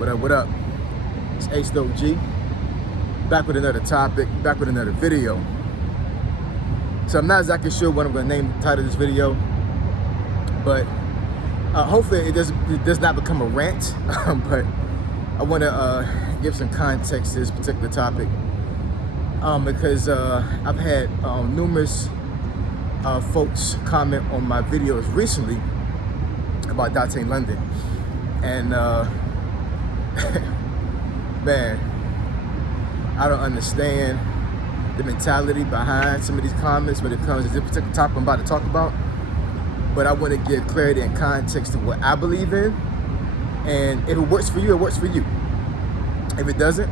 What up? It's Ace G. Back with another topic, back with another video. So I'm not exactly sure what I'm going to name the title of this video, but hopefully it does not become a rant. But I want to give some context to this particular topic because I've had numerous folks comment on my videos recently about dating London, and man, I don't understand the mentality behind some of these comments when it comes to this particular topic I'm about to talk about. But I want to give clarity and context to what I believe in, and if it works for you, it works for you. If it doesn't,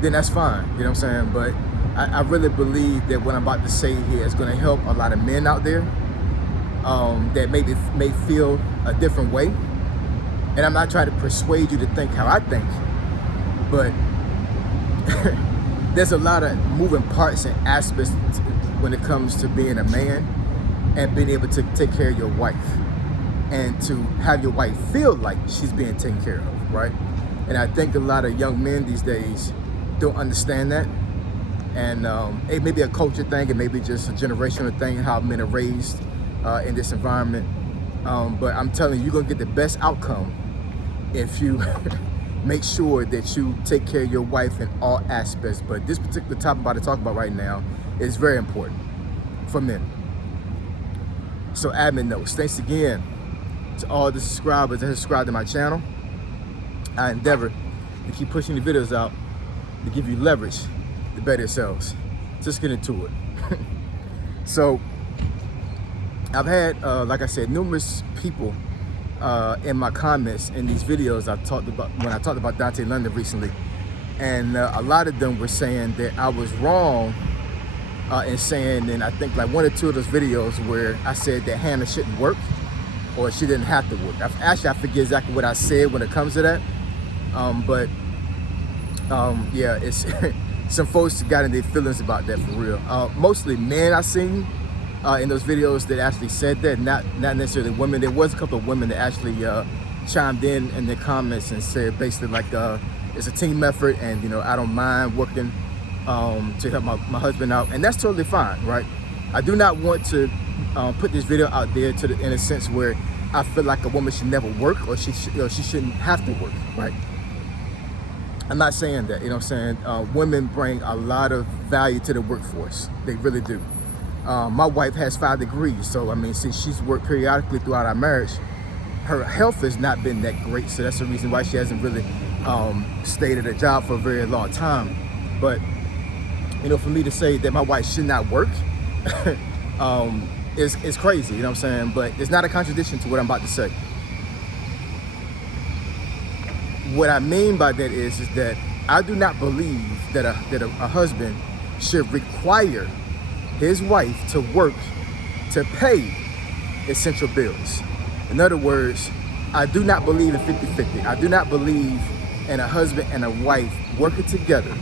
then that's fine, you know what I'm saying? But I really believe that what I'm about to say here is going to help a lot of men out there that may feel a different way. And I'm not trying to persuade you to think how I think, but there's a lot of moving parts and aspects when it comes to being a man and being able to take care of your wife and to have your wife feel like she's being taken care of, right? And I think a lot of young men these days don't understand that. And it may be a culture thing, it may be just a generational thing, how men are raised in this environment. But I'm telling you, you're gonna get the best outcome if you make sure that you take care of your wife in all aspects. But this particular topic I'm about to talk about right now is very important for men. So admin notes, thanks again to all the subscribers that have subscribed to my channel. I endeavor to keep pushing the videos out to give you leverage to better yourselves. Just get into it. So I've had, like I said, numerous people in my comments in these videos when I talked about dating London recently, and a lot of them were saying that I was wrong in saying, and I think like one or two of those videos where I said that Hannah shouldn't work or she didn't have to work. I forget exactly what I said when it comes to that, yeah, it's some folks got in their feelings about that for real. Mostly men I seen in those videos that actually said that, not necessarily women. There was a couple of women that actually chimed in their comments and said basically like it's a team effort, and you know, I don't mind working to help my husband out, and that's totally fine, right? I do not want to put this video out there in a sense where I feel like a woman should never work or she shouldn't have to work, right? I'm not saying that, you know what I'm saying? Women bring a lot of value to the workforce. They really do. My wife has 5 degrees, so I mean, since she's worked periodically throughout our marriage, her health has not been that great, so that's the reason why she hasn't really stayed at a job for a very long time. But you know, for me to say that my wife should not work is crazy, you know what I'm saying? But it's not a contradiction to what I'm about to say. What I mean by that is that I do not believe that a husband should require his wife to work to pay essential bills. In other words, I do not believe in 50-50. I do not believe in a husband and a wife working together,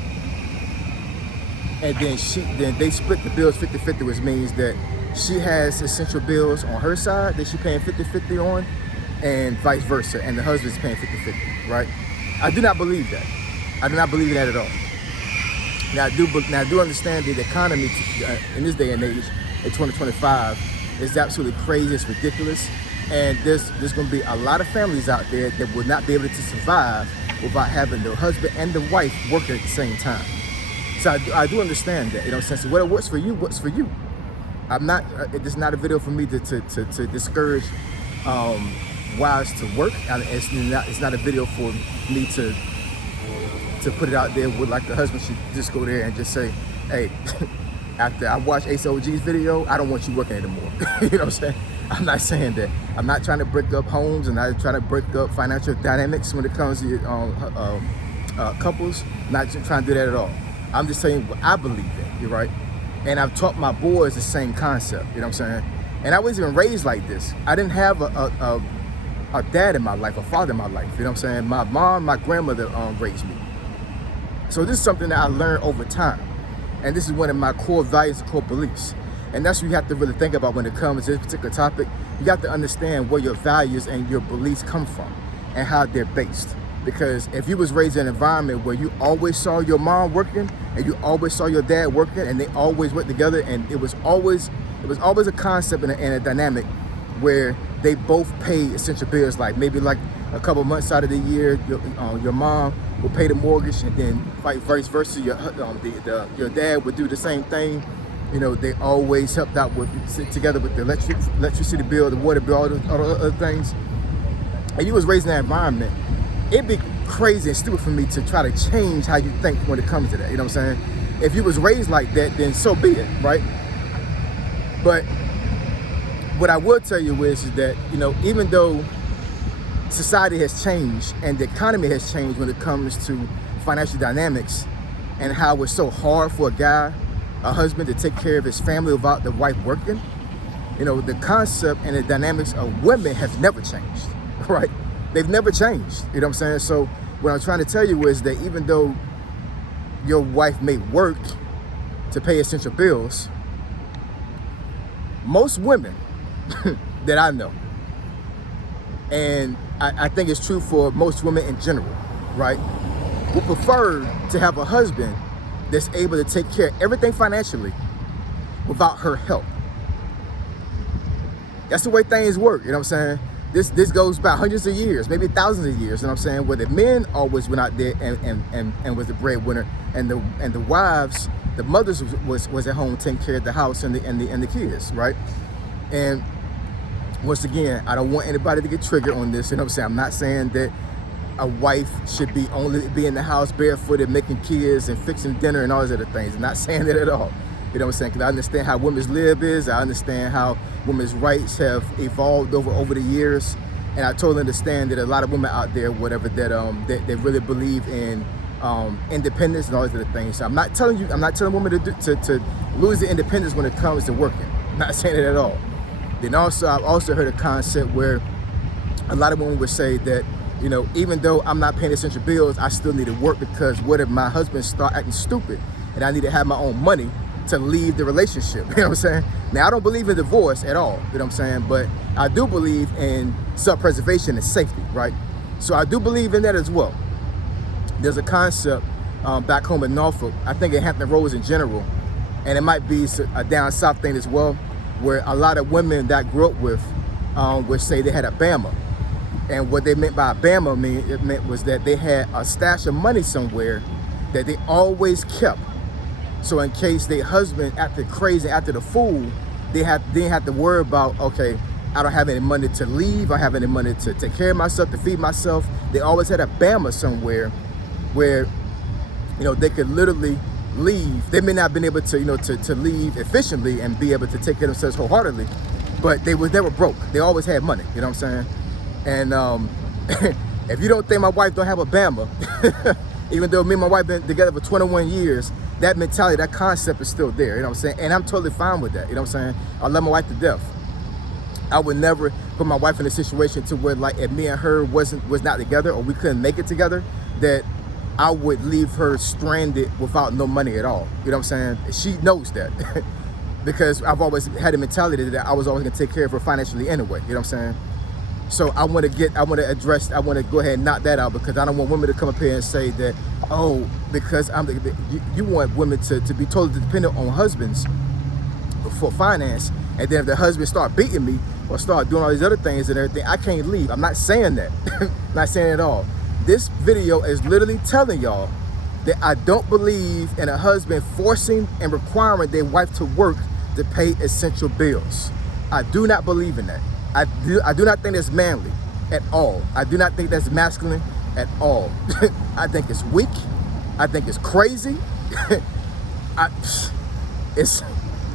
and then they split the bills 50-50, which means that she has essential bills on her side that she's paying 50-50 on, and vice versa, and the husband's paying 50-50, right? I do not believe that. I do not believe in that at all. Now I do understand that the economy in this day and age, in 2025, is absolutely crazy. It's ridiculous, and there's going to be a lot of families out there that will not be able to survive without having the husband and the wife working at the same time. So I do understand that, you know, since what works for you works for you. I'm not. It's not a video for me to discourage wives to work. It's not a video for me to put it out there with like the husband should just go there and just say, hey, after I watch Ace OG's video, I don't want you working anymore. You know what I'm saying? I'm not saying that. I'm not trying to break up homes, and I'm trying to break up financial dynamics when it comes to couples. I'm not trying to do that at all. I'm just saying what I believe in, you're right? And I've taught my boys the same concept, you know what I'm saying? And I wasn't even raised like this. I didn't have a dad in my life, a father in my life, you know what I'm saying? My mom, my grandmother raised me. So this is something that I learned over time. And this is one of my core values and core beliefs. And that's what you have to really think about when it comes to this particular topic. You got to understand where your values and your beliefs come from and how they're based. Because if you was raised in an environment where you always saw your mom working and you always saw your dad working and they always worked together, and it was always a concept and a dynamic where they both pay essential bills, like maybe like a couple months out of the year, your mom will pay the mortgage, and then vice versa, your dad would do the same thing. You know, they always helped out together with the electricity bill, the water bill, all the other things. And you was raised in that environment, it'd be crazy and stupid for me to try to change how you think when it comes to that. You know what I'm saying? If you was raised like that, then so be it, right? But what I will tell you is that, you know, even though society has changed and the economy has changed when it comes to financial dynamics and how it's so hard for a husband to take care of his family without the wife working, you know, the concept and the dynamics of women have never changed, right? They've never changed, you know what I'm saying? So what I'm trying to tell you is that even though your wife may work to pay essential bills, most women that I know, and I think it's true for most women in general, right, would prefer to have a husband that's able to take care of everything financially without her help. That's the way things work, you know what I'm saying? This goes back hundreds of years, maybe thousands of years, you know what I'm saying, where the men always went out there and was the breadwinner, and the wives, the mothers was at home taking care of the house and the kids, right? And once again, I don't want anybody to get triggered on this, you know what I'm saying? I'm not saying that a wife should only be in the house barefooted, making kids and fixing dinner and all those other things. I'm not saying that at all. You know what I'm saying? Because I understand how women's live is. I understand how women's rights have evolved over the years. And I totally understand that a lot of women out there, whatever, that they really believe in independence and all those other things. So I'm not telling women to lose their independence when it comes to working. I'm not saying it at all. Then also, I've also heard a concept where a lot of women would say that, you know, even though I'm not paying essential bills, I still need to work, because what if my husband start acting stupid and I need to have my own money to leave the relationship? You know what I'm saying? Now, I don't believe in divorce at all, you know what I'm saying? But I do believe in self-preservation and safety, right? So I do believe in that as well. There's a concept back home in Norfolk, I think in Hampton Roads in general, and it might be a down south thing as well, where a lot of women that I grew up with would say they had a Bama. And what they meant by a Bama was that they had a stash of money somewhere that they always kept. So in case their husband acted crazy, acted a fool, they didn't have to worry about, okay, I don't have any money to leave, I don't have any money to take care of myself, to feed myself. They always had a Bama somewhere where, you know, they could literally leave. They may not have been able to, you know, to leave efficiently and be able to take care of themselves wholeheartedly, but they were never broke. They always had money, you know what I'm saying? And if you don't think my wife don't have a Bama, even though me and my wife been together for 21 years, that mentality, that concept is still there, you know what I'm saying? And I'm totally fine with that, you know what I'm saying? I love my wife to death. I would never put my wife in a situation to where, like, if me and her was not together or we couldn't make it together, that I would leave her stranded without no money at all. You know what I'm saying? She knows that because I've always had a mentality that I was always gonna take care of her financially anyway, you know what I'm saying? So I want to go ahead and knock that out, because I don't want women to come up here and say that, oh, because you want women to be totally dependent on husbands for finance, and then if the husband start beating me or start doing all these other things and everything, I can't leave. I'm not saying that. Not saying it at all. This video is literally telling y'all that I don't believe in a husband forcing and requiring their wife to work to pay essential bills. I do not believe in that. I do not think that's manly at all. I do not think that's masculine at all. I think it's weak. I think it's crazy.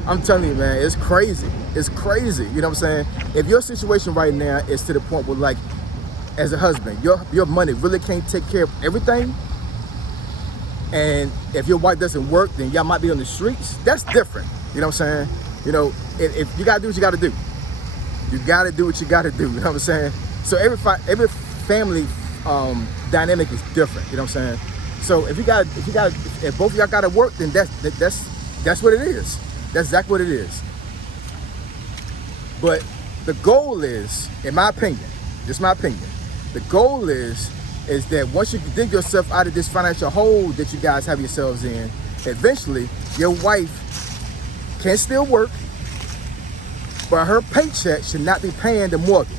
I'm telling you, man, it's crazy. It's crazy. You know what I'm saying? If your situation right now is to the point where, like, as a husband, your money really can't take care of everything, and if your wife doesn't work, then y'all might be on the streets. That's different. You know what I'm saying? You know, if you gotta do what you gotta do. You gotta do what you gotta do. You know what I'm saying? So every family dynamic is different. You know what I'm saying? So if both of y'all gotta work, then that's what it is. That's exactly what it is. But the goal is, in my opinion, just my opinion, the goal is is that once you dig yourself out of this financial hole that you guys have yourselves in, eventually your wife can still work, but her paycheck should not be paying the mortgage.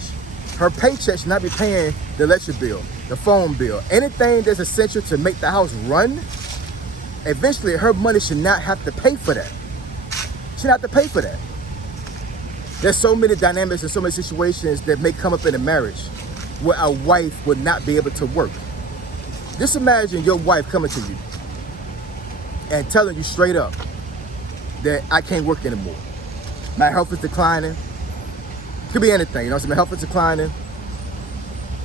Her paycheck should not be paying the electric bill, the phone bill, anything that's essential to make the house run. Eventually, her money should not have to pay for that. She should not have to pay for that. There's so many dynamics and so many situations that may come up in a marriage where a wife would not be able to work. Just imagine your wife coming to you and telling you straight up that I can't work anymore. My health is declining. Could be anything, you know what I'm saying? My health is declining.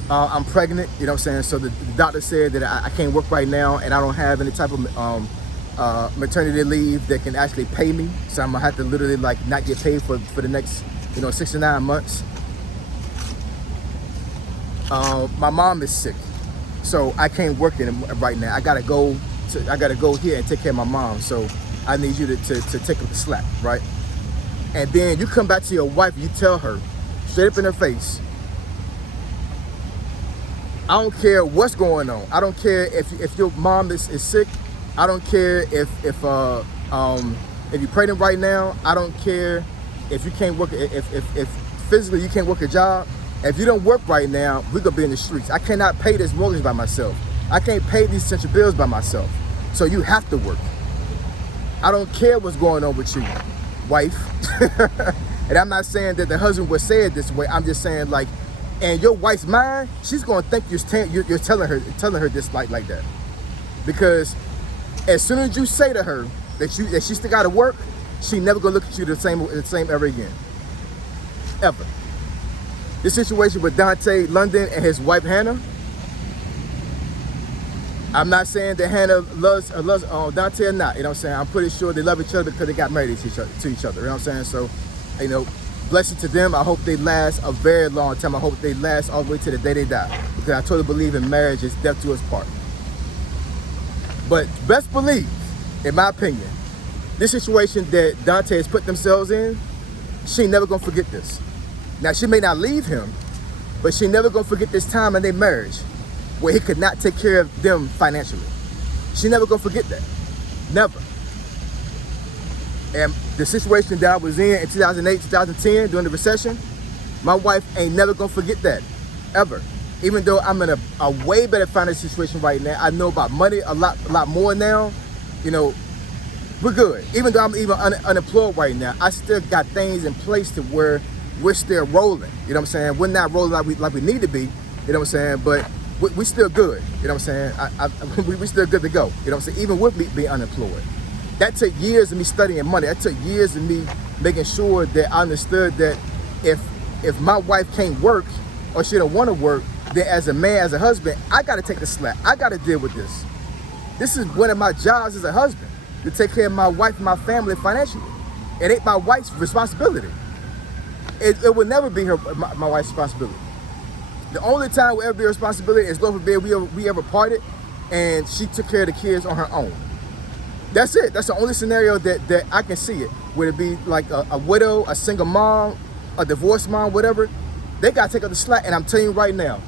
I'm pregnant, you know what I'm saying? So the doctor said that I can't work right now and I don't have any type of maternity leave that can actually pay me. So I'm gonna have to literally like not get paid for the next, 6 to 9 months. My mom is sick, so I can't work right now. I gotta go here and take care of my mom. So I need you to take up the slack, right? And then you come back to your wife, you tell her straight up in her face, I don't care what's going on. I don't care if your mom is sick. I don't care if you're pregnant right now. I don't care if you can't work, if physically you can't work a job. If you don't work right now, we're gonna be in the streets. I cannot pay this mortgage by myself. I can't pay these essential bills by myself. So you have to work. I don't care what's going on with you, wife. And I'm not saying that the husband would say it this way. I'm just saying, like, in your wife's mind, she's gonna think you're telling her this like that. Because as soon as you say to her that she still gotta work, she never gonna look at you the same ever again. Ever. This situation with Dante London and his wife Hannah, I'm not saying that Hannah loves Dante or not, you know what I'm saying? I'm pretty sure they love each other because they got married to each other, you know what I'm saying? So, blessing to them. I hope they last a very long time. I hope they last all the way to the day they die, because I totally believe in marriage is death to us part. But best believe, in my opinion, this situation that Dante has put themselves in, she ain't never gonna forget this. Now, she may not leave him, but she never gonna forget this time in their marriage where he could not take care of them financially. She never gonna forget that. Never. And the situation that I was in 2008, 2010, during the recession, my wife ain't never gonna forget that, ever. Even though I'm in a way better financial situation right now, I know about money a lot more now, we're good. Even though I'm even unemployed right now, I still got things in place to where we're still rolling, you know what I'm saying? We're not rolling like we need to be, you know what I'm saying? But we still good, you know what I'm saying? We still good to go, you know what I'm saying? Even with me being unemployed. That took years of me studying money. That took years of me making sure that I understood that if my wife can't work or she don't want to work, then as a man, as a husband, I got to take the slack. I got to deal with this. This is one of my jobs as a husband, to take care of my wife and my family financially. It ain't my wife's responsibility. It will never be my wife's responsibility. The only time it will ever be a responsibility is, Lord forbid, we ever parted and she took care of the kids on her own. That's it. That's the only scenario that I can see it. Would it be like a widow, a single mom, a divorced mom, whatever? They got to take up the slack. And I'm telling you right now,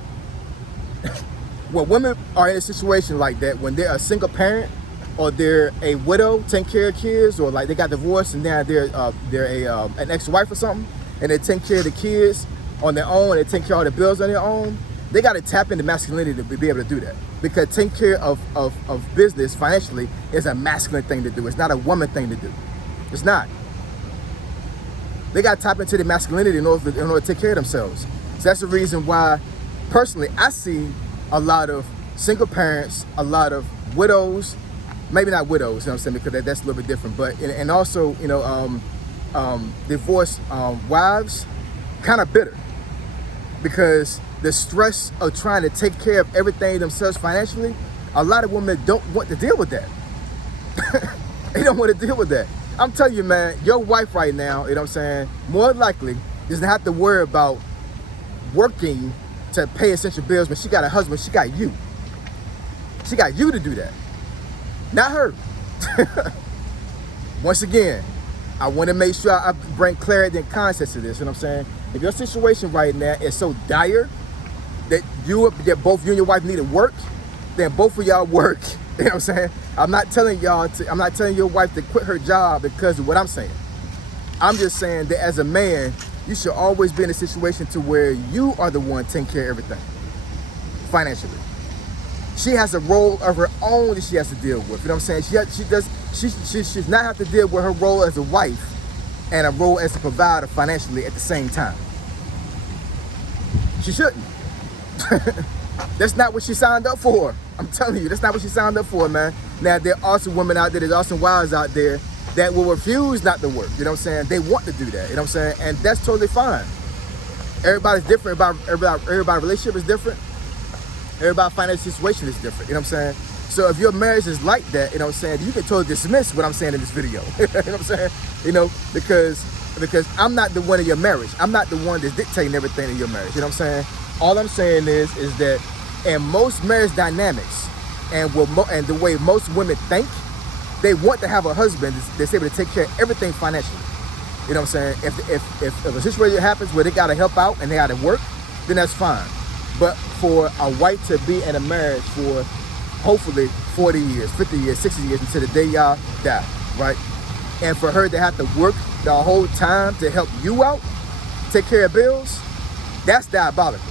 when women are in a situation like that, when they're a single parent or they're a widow taking care of kids, or like they got divorced and now they're an ex-wife or something, and they take care of the kids on their own, and they take care of all the bills on their own, they got to tap into masculinity to be able to do that. Because taking care of business financially is a masculine thing to do. It's not a woman thing to do. It's not. They got to tap into the masculinity in order to take care of themselves. So that's the reason why, personally, I see a lot of single parents, a lot of widows, maybe not widows, you know what I'm saying, because that's a little bit different, but, and also, divorced wives, kind of bitter, because the stress of trying to take care of everything themselves financially, a lot of women don't want to deal with that. They don't want to deal with that. I'm telling you, man, your wife right now, you know what I'm saying, more likely doesn't have to worry about working to pay essential bills, but she got a husband, she got you. She got you to do that, not her. Once again, I want to make sure I bring clarity and context to this, you know what I'm saying? If your situation right now is so dire, that both you and your wife need to work, then both of y'all work. You know what I'm saying? I'm not telling your wife to quit her job because of what I'm saying. I'm just saying that as a man, you should always be in a situation to where you are the one taking care of everything financially. She has a role of her own that she has to deal with. You know what I'm saying? She should not have to deal with her role as a wife and a role as a provider financially at the same time. She shouldn't. That's not what she signed up for. I'm telling you, that's not what she signed up for, man. Now, there are some women out there, there's awesome wives out there that will refuse not to work. You know what I'm saying? They want to do that. You know what I'm saying? And that's totally fine. Everybody's different. Everybody's relationship is different. Everybody's financial situation is different. You know what I'm saying? So if your marriage is like that, you know what I'm saying, you can totally dismiss what I'm saying in this video. You know what I'm saying? You know, because I'm not the one in your marriage. I'm not the one that's dictating everything in your marriage. You know what I'm saying? All I'm saying is that in most marriage dynamics and the way most women think, they want to have a husband that's able to take care of everything financially. You know what I'm saying? If a situation happens where they got to help out and they got to work, then that's fine. But for a wife to be in a marriage for hopefully 40 years, 50 years, 60 years until the day y'all die, right? And for her to have to work the whole time to help you out, take care of bills, that's diabolical.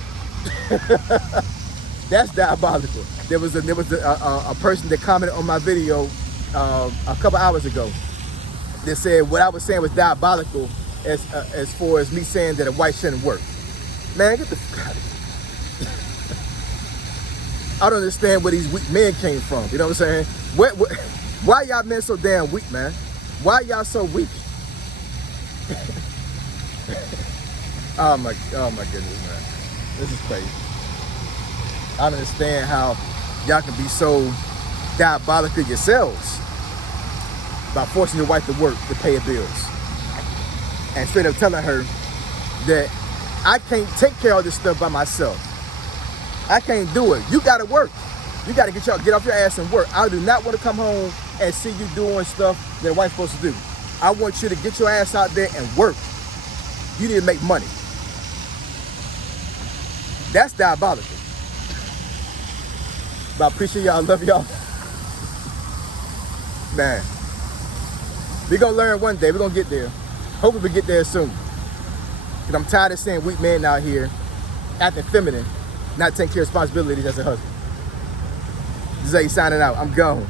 That's diabolical. There was a person that commented on my video a couple hours ago that said what I was saying was diabolical as far as me saying that a wife shouldn't work. Man, get the fuck out of here. I don't understand where these weak men came from. You know what I'm saying? Why y'all men so damn weak, man? Why y'all so weak? Oh my goodness, man. This is crazy. I don't understand how y'all can be so diabolical yourselves by forcing your wife to work to pay her bills. And straight up telling her that I can't take care of this stuff by myself. I can't do it. You gotta work. You gotta get off your ass and work. I do not want to come home and see you doing stuff that a wife's supposed to do. I want you to get your ass out there and work. You need to make money. That's diabolical. But I appreciate y'all. I love y'all. Man. We're gonna learn one day. We're gonna get there. Hopefully we get there soon. Because I'm tired of seeing weak men out here acting feminine, not taking care of responsibilities as a husband. This is how you signing out. I'm gone.